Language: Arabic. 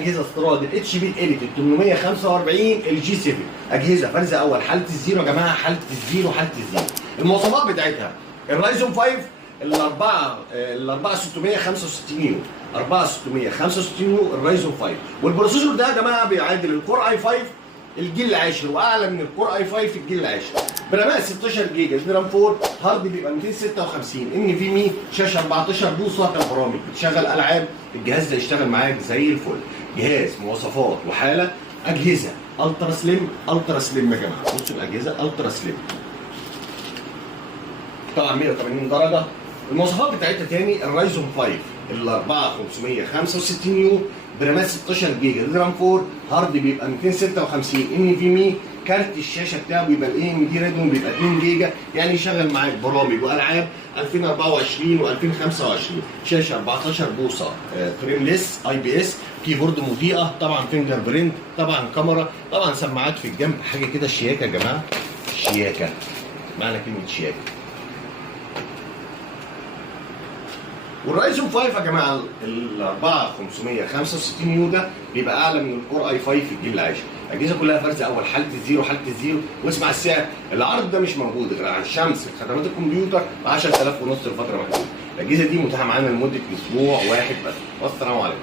اجهزه استيراد الاتش بي ال 845 الجي 7. اجهزه فرز اول، حاله الزيرو يا جماعه، حاله الزيرو، حاله الزيرو. المواصفات بتاعتها الرايزون 5 الاربعه 665 يو، 4665 يو الرايزون 5. والبروسيسور ده يا جماعه بيعادل الكور اي 5 الجيل العاشر واعلى من الكور اي 5 الجيل العاشر. برامات 16 جيجا، رام 4، هارد بيبقى 256، ان في مي، شاشه 14 بوصه، البرامج بتشغل العاب. الجهاز ده يشتغل معاك زي الفل. جهاز مواصفات وحاله. اجهزه الترا سليم، الترا سليم يا جماعه. بصوا الاجهزه الترا سليم، طبعا 180 درجه. المواصفات بتاعتها تاني الرايزون 5 4565 يو، برامات 16 جيجا، رام 4، هارد بيبقى 256، ان في مي. كارت الشاشه بتاعه بيبقى الاي ام دي ريدون، بيبقى 2 جيجا، يعني يشغل معاك برامج والعاب 2024 و2025. شاشه 14 بوصه، فريمليس اي بي اس، كيبورد مضيئه، طبعا فينجر برينت، طبعا كاميرا، طبعا سماعات في الجنب. حاجه كده شياكه يا جماعه، شياكه، معنى كلمه شياكه. والرايزون 5 يا جماعه ال 4565 يو ده بيبقى اعلى من الكور اي 5 في الجيل العاشر. الاجهزه كلها فرز اول، حاله الزيرو، حاله الزيرو. واسمع السعر، العرض ده مش موجود غير على الشمس في خدمات الكمبيوتر ب 10000 ونص لفتره محدوده. الاجهزه دي متاحه معانا لمده اسبوع واحد بس. والسلام عليكم.